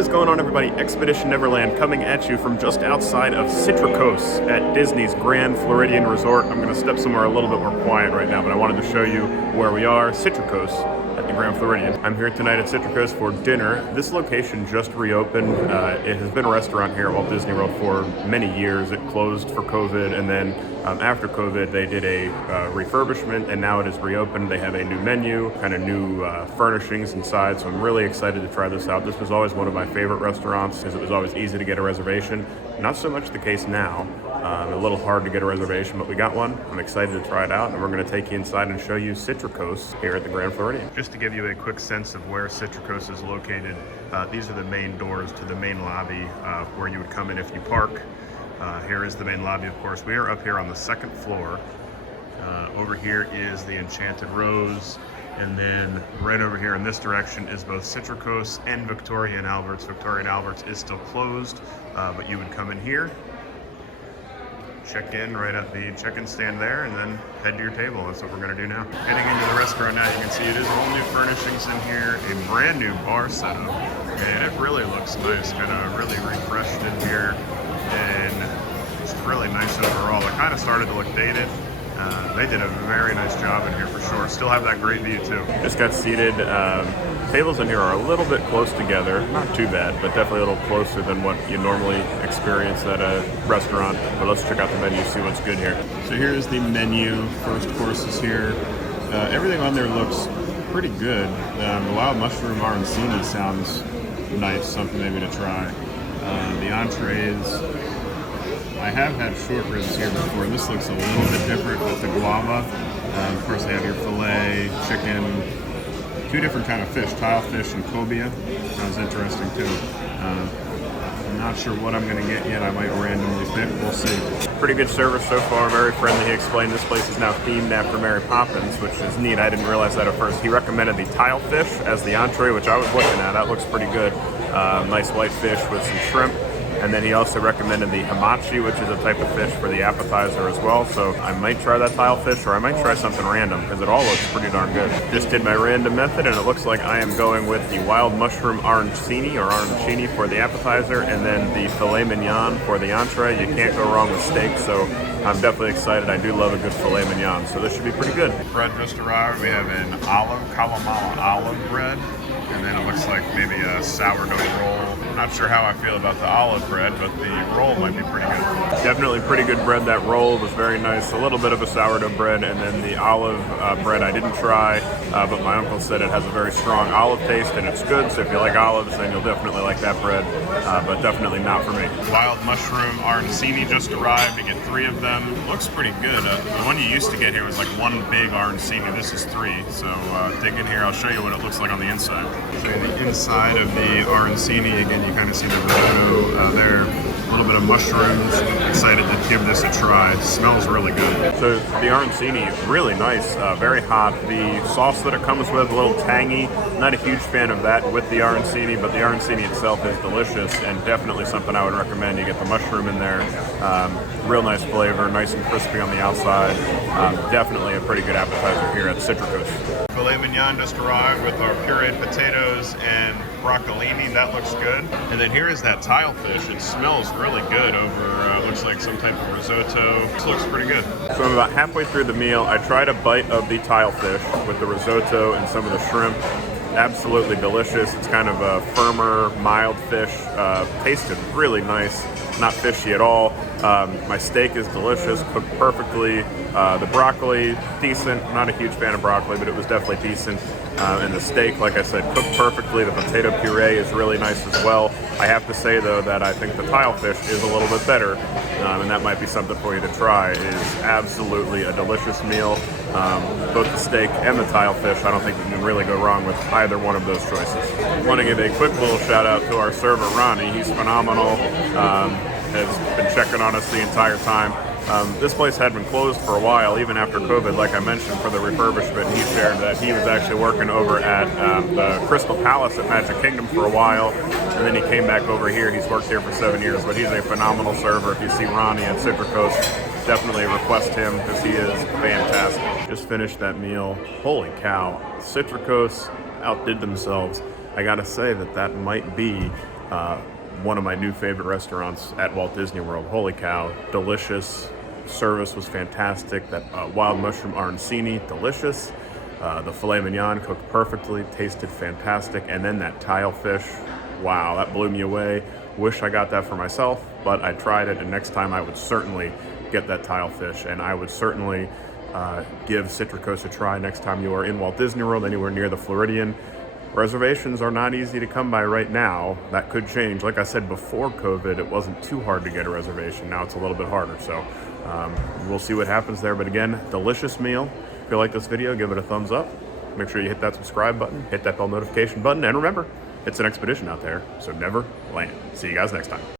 What is going on, everybody? Expedition Neverland coming at you from just outside of Citricos at Disney's Grand Floridian Resort. I'm going to step somewhere a little bit more quiet right now, but I wanted to show you where we are, Citricos at the Grand Floridian. I'm here tonight at Citricos for dinner. This location just reopened. It has been a restaurant here at Walt Disney World for many years. It closed for COVID, and then after COVID, they did a refurbishment, and now it is reopened. They have a new menu, kind of new furnishings inside, so I'm really excited to try this out. This was always one of my favorite restaurants because it was always easy to get a reservation. Not so much the case now. A little hard to get a reservation, but we got one. I'm excited to try it out, and we're going to take you inside and show you Citricos here at the Grand Floridian. Just to give you a quick sense of where Citricos is located, these are the main doors to the main lobby where you would come in if you park. Here is the main lobby, of course. We are up here on the second floor. Over here is the Enchanted Rose, and then right over here in this direction is both Citricos and Victoria and Albert's. Victoria and Albert's is still closed, but you would come in here, check in right at the check-in stand there, and then head to your table. That's what we're going to do now. Heading into the restaurant now, you can see it is all new furnishings in here, a brand new bar setup, and it really looks nice, kind of really refreshed in here, and it's really nice overall. It kind of started to look dated. They did a very nice job in here for sure. Still have that great view too. Just got seated. Tables in here are a little bit close together. Not too bad, but definitely a little closer than what you normally experience at a restaurant. But let's check out the menu, see what's good here. So here's the menu. First course is here. Everything on there looks pretty good. The Wild Mushroom Arancini sounds nice, something maybe to try. The entrees. I have had short ribs here before. This looks a little bit different with the guava. Of course, they have your filet, chicken, two different kind of fish, tilefish and cobia. Sounds interesting too. I'm not sure what I'm going to get yet. I might randomly pick. We'll see. Pretty good service so far. Very friendly. He explained this place is now themed after Mary Poppins, which is neat. I didn't realize that at first. He recommended the tilefish as the entree, which I was looking at. That looks pretty good. Nice white fish with some shrimp. And then he also recommended the hamachi, which is a type of fish for the appetizer as well. So I might try that tilefish, or I might try something random, because it all looks pretty darn good. Just did my random method, and it looks like I am going with the Wild Mushroom Arancini, or Arancini for the appetizer, and then the filet mignon for the entree. You can't go wrong with steak, so I'm definitely excited. I do love a good filet mignon, so this should be pretty good. Bread just arrived. We have an calamala olive bread, and then it looks like maybe a sourdough roll. Not sure how I feel about the olive bread, but the roll might be pretty good. Definitely pretty good bread. That roll was very nice. A little bit of a sourdough bread, and then the olive bread I didn't try, but my uncle said it has a very strong olive taste, and it's good. So if you like olives, then you'll definitely like that bread, but definitely not for me. Wild Mushroom Arancini just arrived. You get 3 of them. Looks pretty good. The one you used to get here was like one big Arancini. This is 3. So dig in here. I'll show you what it looks like on the inside. So the inside of the Arancini, again, you kind of see the risotto there. A little bit of mushrooms. Excited to give this a try. It smells really good. So the Arancini, really nice, very hot. The sauce that it comes with, a little tangy. Not a huge fan of that with the Arancini, but the Arancini itself is delicious and definitely something I would recommend. You get the mushroom in there. Real nice flavor, nice and crispy on the outside. Definitely a pretty good appetizer here at Citricos. Filet mignon just arrived with our pureed potatoes and broccolini. That looks good. And then here is that tilefish. It smells really good over, looks like some type of risotto. This looks pretty good. So I'm about halfway through the meal. I tried a bite of the tilefish with the risotto and some of the shrimp. Absolutely delicious. It's kind of a firmer, mild fish. Tasted really nice. Not fishy at all. My steak is delicious, cooked perfectly. The broccoli, decent. Not a huge fan of broccoli, but it was definitely decent. And the steak, like I said, cooked perfectly. The potato puree is really nice as well. I have to say, though, that I think the tilefish is a little bit better, and that might be something for you to try. It is absolutely a delicious meal. Both the steak and the tilefish, I don't think you can really go wrong with either one of those choices. I want to give a quick little shout out to our server, Ronnie. He's phenomenal. Has been checking on us the entire time. This place had been closed for a while, even after COVID, like I mentioned, for the refurbishment. He shared that he was actually working over at the Crystal Palace at Magic Kingdom for a while, and then he came back over here. He's worked here for 7 years, but he's a phenomenal server. If you see Ronnie at Citricos, definitely request him because he is fantastic. Just finished that meal. Holy cow. Citricos outdid themselves. I gotta say that might be One of my new favorite restaurants at Walt Disney World. Holy cow, delicious. Service was fantastic. That Wild Mushroom Arancini, delicious. The filet mignon cooked perfectly, tasted fantastic. And then that Tilefish, wow, that blew me away. Wish I got that for myself, but I tried it, and next time I would certainly get that Tilefish, and I would certainly give Citricos a try next time you are in Walt Disney World, anywhere near the Floridian. Reservations are not easy to come by right now. That could change. Like I said, before COVID, it wasn't too hard to get a reservation. Now it's a little bit harder, so we'll see what happens there. But again, delicious meal. If you like this video, give it a thumbs up. Make sure you hit that subscribe button, hit that bell notification button, and remember, it's an expedition out there, so never land. See you guys next time.